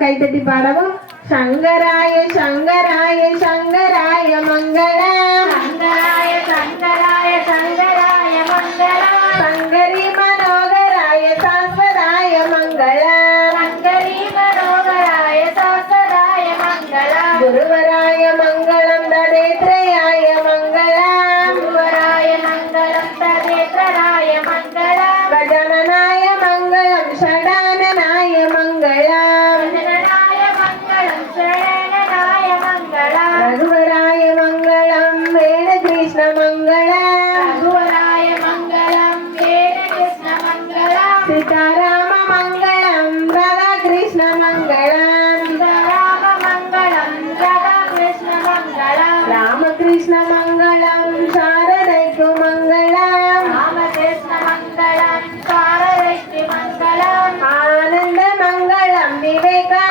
கைத்தட்டி பாடவும். சங்கராய சங்கராய சங்கராய மங்களம். சங்கராய சங்கராய சங்கராய மங்களம். சங்கரி மனோகராய சாஸ்வதாய மங்களம். சங்கரி மனோகராய சாஸ்வதாய மங்களம். குருவராய மங்களம் ததேத்ரயாய மங்களம். குருவராய மங்களம் ததேத்ரராய மங்களம். கஜானனாய மங்களம் ஷடானனாய மங்களம். ஜனநாய மங்களம் சரணனாய மங்களம். ரகுவராய மங்களம் வேண கிருஷ்ண மங்களம். ரகுவராய மங்களம் வேண கிருஷ்ண மங்களம். சீதாராம மங்களம் ராதா கிருஷ்ண மங்களம். ராம மங்களம் ராதா கிருஷ்ண மங்களம். ராமகிருஷ்ண மங்களம் சாரதைக்கு மங்களம். ராமகிருஷ்ண மங்களம் சாரதைக்கு மங்களம். ஆனந்த மங்களம் விவேகானந்த